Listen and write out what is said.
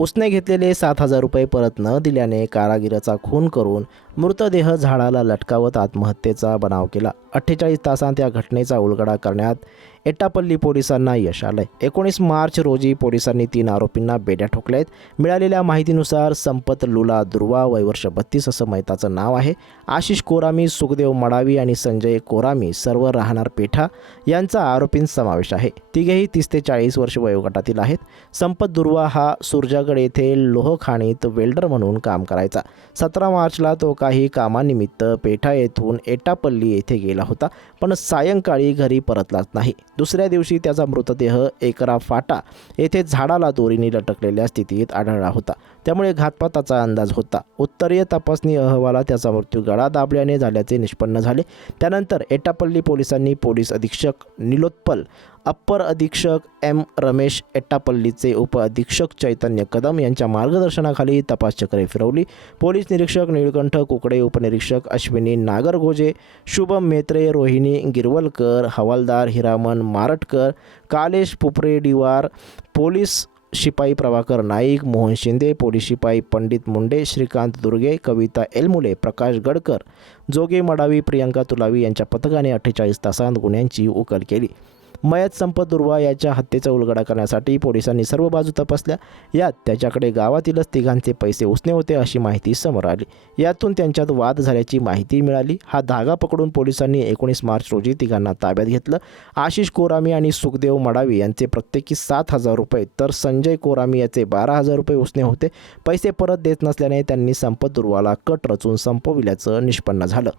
उसने घेतलेले सात हजार रुपये परत न दिल्याने कारागिराचा खून करून मृतदेह झाडाला लटकावत आत्महत्येचा बनाव केला. अठ्ठेचाळीस तासांत या घटनेचा उलगडा करण्यात एटापल्ली पोलिसांना यश आलंय. एकोणीस मार्च रोजी पोलिसांनी तीन आरोपींना बेड्या ठोकल्या आहेत मिळालेल्या माहितीनुसार संपत लुला दुर्वा वयवर्ष बत्तीस असं मैताचं नाव आहे. आशिष कोरामी सुखदेव मडावी आणि संजय कोरामी सर्व राहणार पेठा यांचा आरोपीं समावेश आहे. तिघेही तीस ते चाळीस वर्ष वयोगटातील आहेत. संपत दुर्वा हा सुरजागड येथे लोहखाणीत वेल्डर म्हणून काम करायचा. सतरा मार्चला तो काही कामानिमित्त पेठा येथून एटापल्ली येथे गेला होता पण सायंकाळी घरी परतलाच नाही. दुसऱ्या दिवशी त्याचा मृतदेह एकरा फाटा येथे झाडाला दोरीने लटकलेल्या स्थितीत आढळला होता. त्यामुळे घातपाताचा अंदाज होता. उत्तरीय तपासणी अहवालात त्याचा मृत्यू गळा दाबल्याने झाल्याचे निष्पन्न झाले. त्यानंतर एटापल्ली पोलिसांनी पोलीस अधीक्षक निलोत्पल अप्पर अधीक्षक एम रमेश एट्टापल्लीचे उप अधीक्षक चैतन्य कदम यांच्या मार्गदर्शनाखाली तपास चक्रे फिरवली. पोलीस निरीक्षक निळकंठ कुकडे उपनिरीक्षक अश्विनी नागरगोजे शुभम मेत्रे रोहिणी गिरवलकर हवालदार हिरामन मारटकर कालेश पुपरे डिवार पोलीस शिपाई प्रभाकर नाईक मोहन शिंदे पोलीस शिपाई पंडित मुंडे श्रीकांत दुर्गे कविता एलमुले प्रकाश गडकर जोगे मडावी प्रियंका तुलावी यांच्या पथकाने अठ्ठेचाळीस तासांत गुन्ह्यांची उकल केली. मयत संपत दुर्वा याच्या हत्येचा उलगडा करण्यासाठी पोलिसांनी सर्व बाजू तपासल्या. यात त्याच्याकडे गावातीलच तिघांचे पैसे उसने होते अशी माहिती समोर आली. यातून त्यांच्यात वाद झाल्याची माहिती मिळाली. हा धागा पकडून पोलिसांनी एकोणीस मार्च रोजी तिघांना ताब्यात घेतलं. आशिष कोरामी आणि सुखदेव मडावी यांचे प्रत्येकी सात हजार रुपये तर संजय कोरामी याचे बारा हजार रुपये उसने होते. पैसे परत देत नसल्याने त्यांनी संपत दुर्वाला कट रचून संपविल्याचं निष्पन्न झालं.